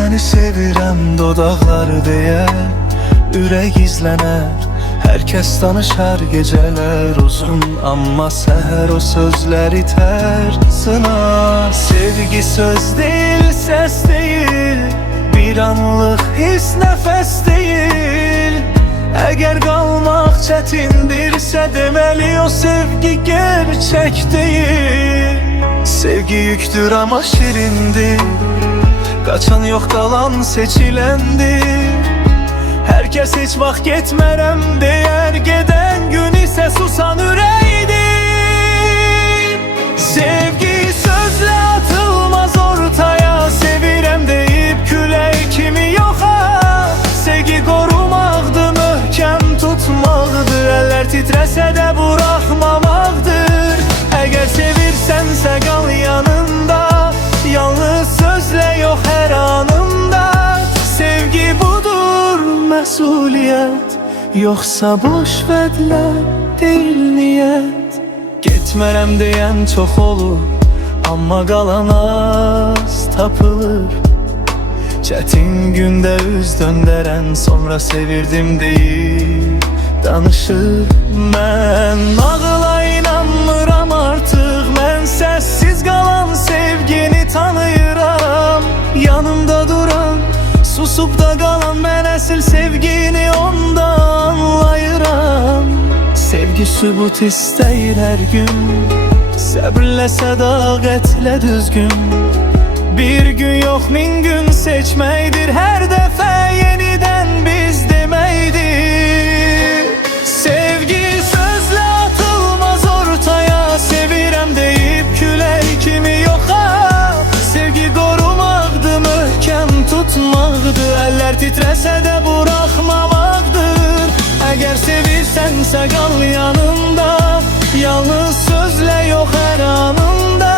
Səni sevirəm dodaqları deyər, ürək izlənər. Hər kəs danışar gecələr uzun, amma səhər o sözlər itər sınar. Sevgi söz deyil, səs deyil, bir anlıq his, nəfəs deyil. Əgər qalmaq çətindirsə, deməli o sevgi gerçək deyil. Sevgi yüktür amma şirindir, qaçan yox, qalan seçiləndir. Herkes heç vaxt getmərəm deyər, gedən gün isə susan ürəkdir. Sevgi sözlə atılmaz ortaya, sevirəm deyib külək kimi yoxa. Sevgi qorumaqdır, möhkəm tutmaqdır, əllər titrəsə də buraxmamaqdır. Əgər sevirsənsə qal yanında, yalnız sözlə yox hər anında. Sevgi budur məsuliyyət, yoxsa boş vədlər deyil niyyət. Getmərəm deyən çox olur, amma qalan az tapılır. Çətin gündə üz döndərən, sonra sevirdim deyib danışır. Mən nağıla inanmıram artıq, mən səssiz qalan sevgini tanıyıram. Yanımda duran, susub da qalan, mən əsl sevgini onda anlayıram. Sevgi sübut istəyir hər gün, səbrlə, sədaqətlə düzgün. Bir gün yox, min gün seçməkdir, hər dəfə yenidən biz deməkdir. Sevgi sözlə atılmaz ortaya, sevirəm deyib külək kimi yoxa. Sevgi qorumaqdır, möhkəm tutmaqdır, əllər titrəsə də buraxmamaqdır. Əgər sevirsənsə qal yanında, yalnız sözlə yox hər anında.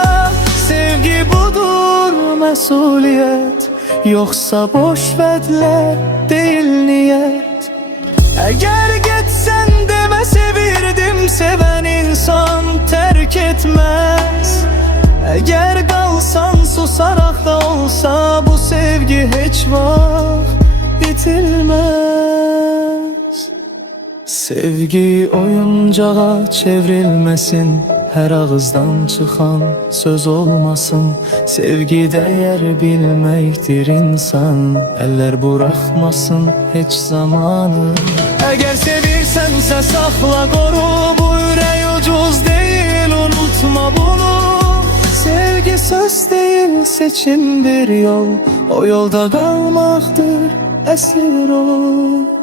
Sevgi budur məsuliyyət, yoxsa boş vədlər deyil niyyət. Əgər getsən demə sevirdim, sevən insan tərk etməz. Əgər qalsan susaraq da olsa, bu sevgi heç vaxt bitilməz. Sevgi oyuncağa çevrilməsin, hər ağızdan çıxan söz olmasın. Sevgi dəyər bilməkdir insan, əllər buraxmasın heç zamanı. Əgər sevirsənsə saxla, qoru, bu ürək ucuz deyil, unutma bunu. Sevgi söz deyil, seçim bir yol, o yolda qalmaqdır əsl rol.